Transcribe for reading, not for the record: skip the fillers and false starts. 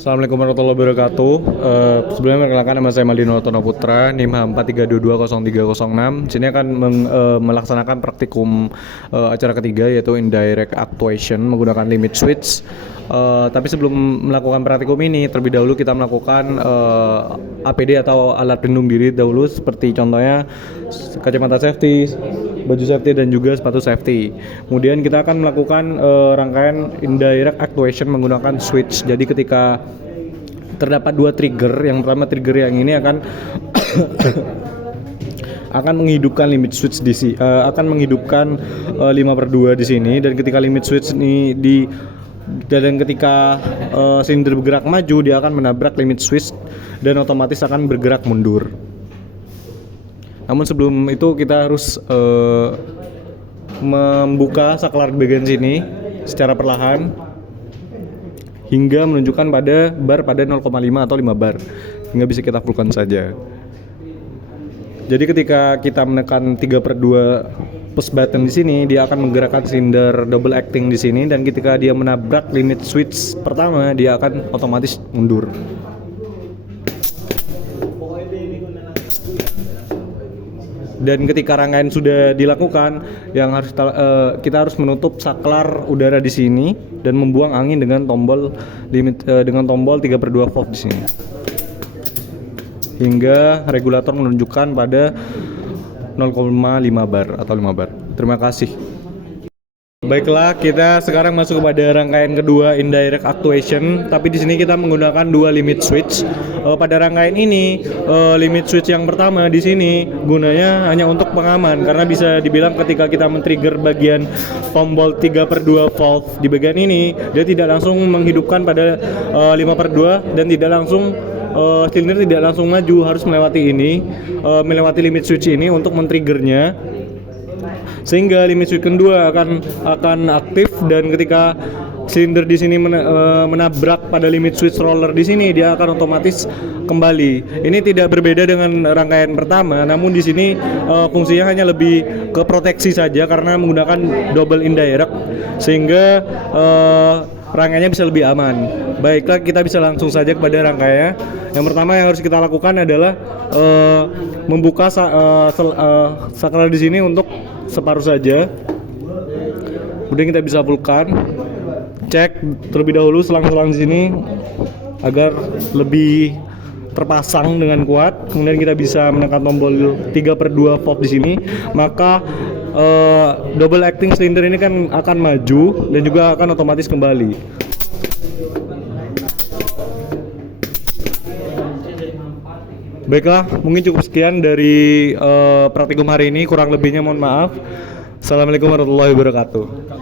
Assalamualaikum warahmatullahi wabarakatuh. Sebelumnya perkenalkan, nama saya Maldino Tono Putra, NIM H43220306. Sini akan melaksanakan praktikum acara ketiga, yaitu indirect actuation menggunakan limit switch. Tapi sebelum melakukan praktikum ini, terlebih dahulu kita melakukan APD atau alat pelindung diri dahulu, seperti contohnya kacamata safety, baju safety, dan juga sepatu safety. Kemudian kita akan melakukan rangkaian indirect actuation menggunakan switch. Jadi ketika terdapat dua trigger, yang pertama trigger yang ini akan akan menghidupkan limit switch akan menghidupkan 5/2 di sini, dan ketika limit switch ini dan ketika silinder bergerak maju, dia akan menabrak limit switch dan otomatis akan bergerak mundur. Namun sebelum itu kita harus membuka saklar bagian sini secara perlahan hingga menunjukkan pada bar pada 0,5 atau 5 bar, hingga bisa kita fullkan saja. Jadi ketika kita menekan 3/2 push button di sini, dia akan menggerakkan silinder double acting di sini, dan ketika dia menabrak limit switch pertama, dia akan otomatis mundur. Dan ketika rangkaian sudah dilakukan, yang harus kita harus menutup saklar udara di sini dan membuang angin dengan tombol 3/2 valve di sini, hingga regulator menunjukkan pada 0,5 bar atau 5 bar. Terima kasih. Baiklah, kita sekarang masuk kepada rangkaian kedua, indirect actuation. Tapi di sini kita menggunakan dua limit switch. Pada rangkaian ini, limit switch yang pertama di sini gunanya hanya untuk pengaman, karena bisa dibilang ketika kita men-trigger bagian tombol 3/2 valve di bagian ini, dia tidak langsung menghidupkan pada 5/2, dan tidak langsung silinder tidak langsung maju, harus melewati limit switch ini untuk men-triggernya, sehingga limit switch kedua akan aktif, dan ketika silinder di sini menabrak pada limit switch roller di sini, dia akan otomatis kembali. Ini tidak berbeda dengan rangkaian pertama, namun di sini fungsinya hanya lebih ke proteksi saja karena menggunakan double indirect, sehingga rangkaiannya bisa lebih aman. Baiklah, kita bisa langsung saja kepada rangkaiannya. Yang pertama yang harus kita lakukan adalah membuka saklar di sini untuk separuh saja. Kemudian kita bisa fullkan. Cek terlebih dahulu selang-selang di sini agar lebih terpasang dengan kuat. Kemudian kita bisa menekan tombol 3/2 valve di sini, maka double acting cylinder ini kan akan maju dan juga akan otomatis kembali. Baiklah, mungkin cukup sekian dari praktikum hari ini. Kurang lebihnya mohon maaf. Assalamualaikum warahmatullahi wabarakatuh.